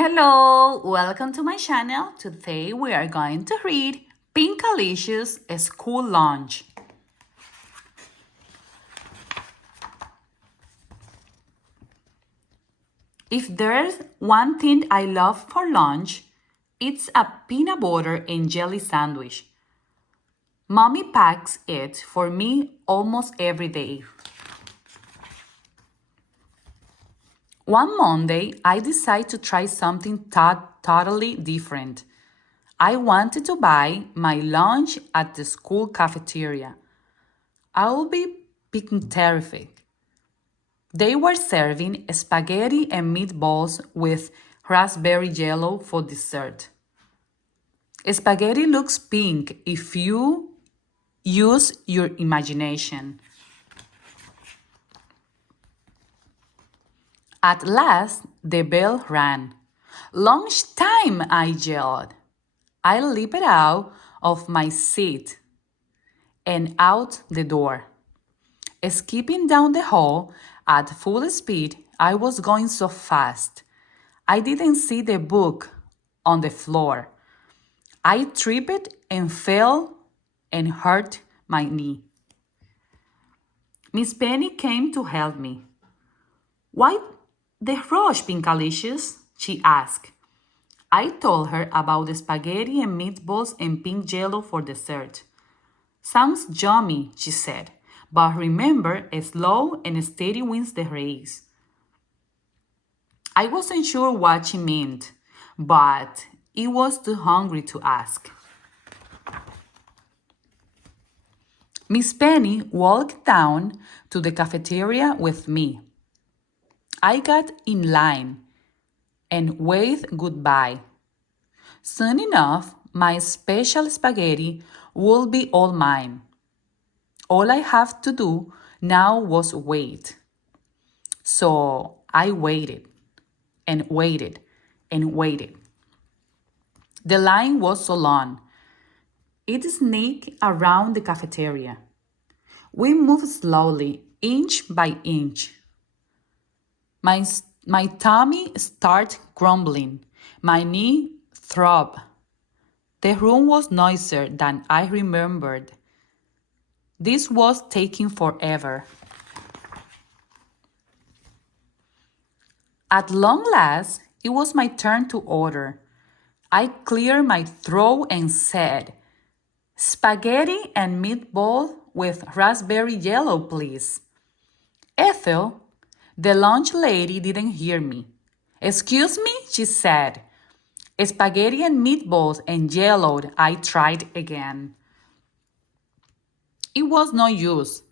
Hello, welcome to my channel. Today we are going to read Pinkalicious School Lunch. If there's one thing I love for lunch, it's a peanut butter and jelly sandwich. Mommy packs it for me almost every day. One Monday, I decided to try something totally different. I wanted to buy my lunch at the school cafeteria. I'll be picking terrific. They were serving spaghetti and meatballs with raspberry jello for dessert. Spaghetti looks pink if you use your imagination. At last, the bell rang. "Lunchtime!" I yelled. I leaped out of my seat and out the door. Skipping down the hall at full speed, I was going so fast. I didn't see the book on the floor. I tripped and fell and hurt my knee. Miss Penny came to help me. "Why the rush, Pinkalicious?" she asked. I told her about the spaghetti and meatballs and pink jello for dessert. "Sounds yummy," she said, "but remember, slow and steady wins the race." I wasn't sure what she meant, but I was too hungry to ask. Miss Penny walked down to the cafeteria with me. I got in line and waved goodbye. Soon enough, my special spaghetti would be all mine. All I have to do now was wait. So I waited and waited and waited. The line was so long. It sneaked around the cafeteria. We moved slowly, inch by inch. My tummy started grumbling. My knee throbbed. The room was noisier than I remembered. This was taking forever. At long last, it was my turn to order. I cleared my throat and said, "Spaghetti and meatball with raspberry jello, please." Ethel, the lunch lady, didn't hear me. "Excuse me," she said. "Spaghetti and meatballs and jello." I tried again. It was no use.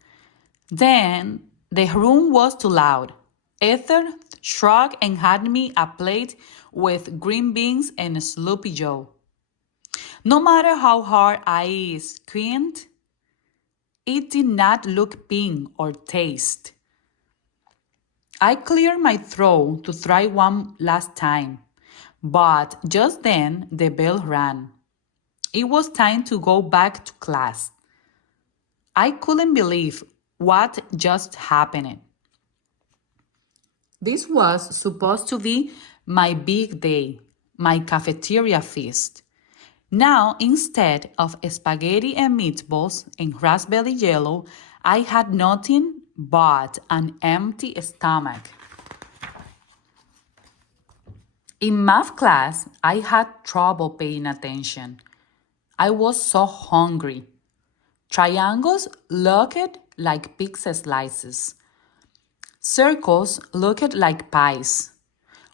Then the room was too loud. Ethel shrugged and handed me a plate with green beans and Sloppy Joe. No matter how hard I squinted, it did not look pink or taste. I cleared my throat to try one last time, but just then the bell rang. It was time to go back to class. I couldn't believe what just happened. This was supposed to be my big day, my cafeteria feast. Now, instead of spaghetti and meatballs and raspberry jello, I had nothing but an empty stomach. In math class, I had trouble paying attention. I was so hungry. Triangles looked like pizza slices. Circles looked like pies.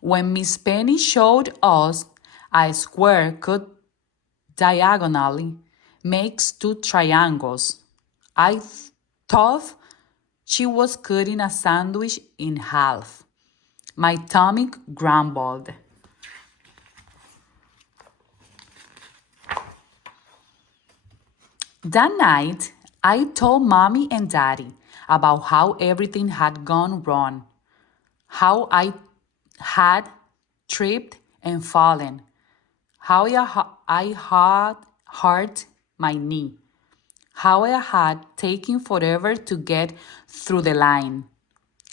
When Miss Penny showed us a square cut diagonally makes two triangles, I thought she was cutting a sandwich in half. My tummy grumbled. That night, I told Mommy and Daddy about how everything had gone wrong, how I had tripped and fallen, how I had hurt my knee, how I had taken forever to get through the line.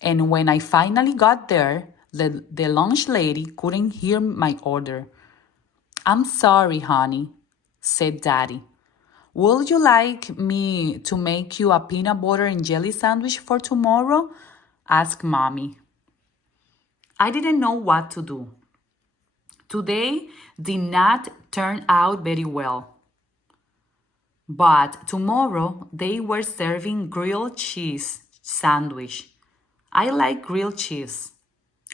And when I finally got there, The lunch lady couldn't hear my order. I'm sorry, honey, said Daddy. Would you like me to make you a peanut butter and jelly sandwich for tomorrow? Asked Mommy. I didn't know what to do. Today did not turn out very well. But tomorrow they were serving grilled cheese sandwich. I like grilled cheese.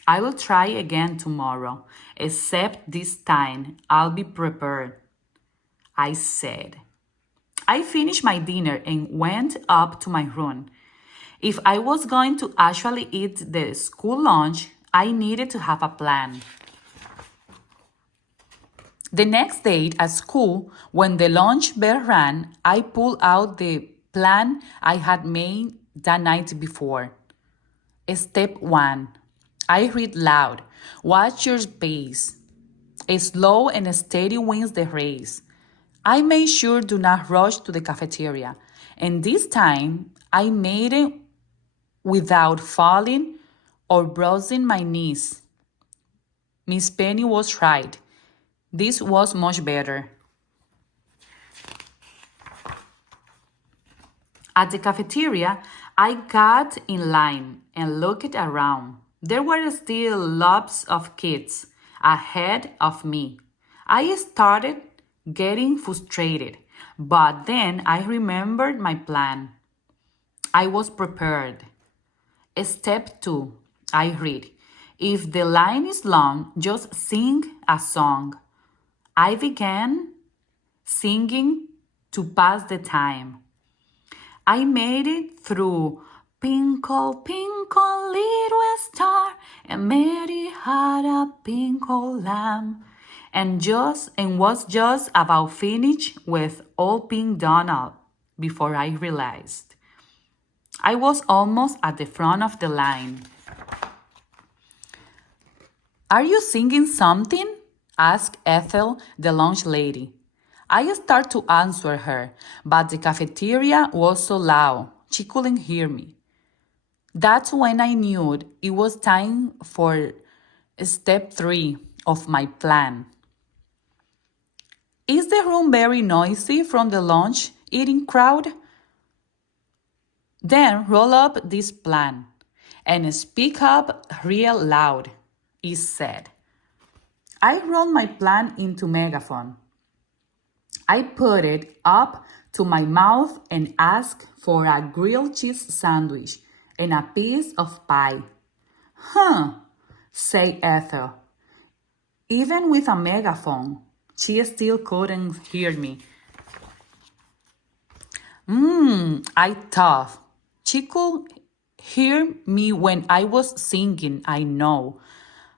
I will try again tomorrow, except this time I'll be prepared, I said. I finished my dinner and went up to my room. If I was going to actually eat the school lunch, I needed to have a plan. The next day at school, when the lunch bell rang, I pulled out the plan I had made the night before. Step 1. I read loud. Watch your pace. Slow and steady wins the race. I made sure do not rush to the cafeteria. And this time, I made it without falling or bruising my knees. Miss Penny was right. This was much better. At the cafeteria, I got in line and looked around. There were still lots of kids ahead of me. I started getting frustrated, but then I remembered my plan. I was prepared. Step 2, I read. If the line is long, just sing a song. I began singing to pass the time. I made it through Pinkle, Pinkle, little star, and Mary had a pinkle lamb, and was just about finished with Old Pink Donald before I realized. I was almost at the front of the line. Are you singing something? Asked Ethel, the lunch lady. I started to answer her, but the cafeteria was so loud she couldn't hear me. That's when I knew it was time for step 3 of my plan. Is the room very noisy from the lunch eating crowd? Then roll up this plan and speak up real loud, it said. I rolled my plan into megaphone. I put it up to my mouth and asked for a grilled cheese sandwich and a piece of pie. Huh, said Ethel. Even with a megaphone, she still couldn't hear me. I thought. She could hear me when I was singing, I know.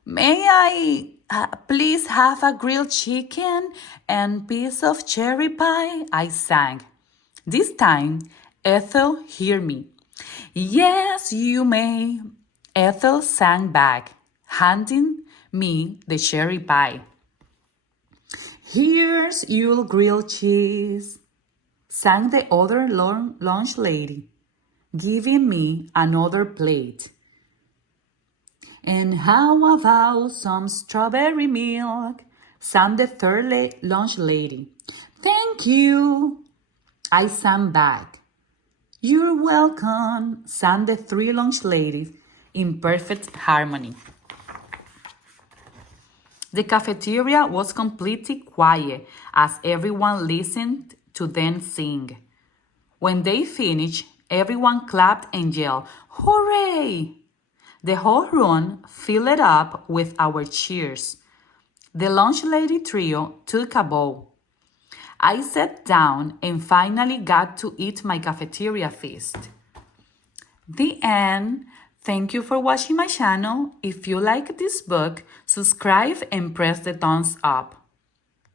May I please have a grilled chicken and piece of cherry pie? I sang. This time, Ethel heard me. Yes, you may. Ethel sang back, handing me the cherry pie. Here's your grilled cheese, sang the other lunch lady, giving me another plate. And how about some strawberry milk? Sang the third lunch lady. Thank you, I sang back. You're welcome, sang the 3 lunch ladies in perfect harmony. The cafeteria was completely quiet as everyone listened to them sing. When they finished, everyone clapped and yelled, "Hooray!" The whole room filled up with our cheers. The lunch lady trio took a bow. I sat down and finally got to eat my cafeteria feast. The end. Thank you for watching my channel. If you like this book, subscribe and press the thumbs up.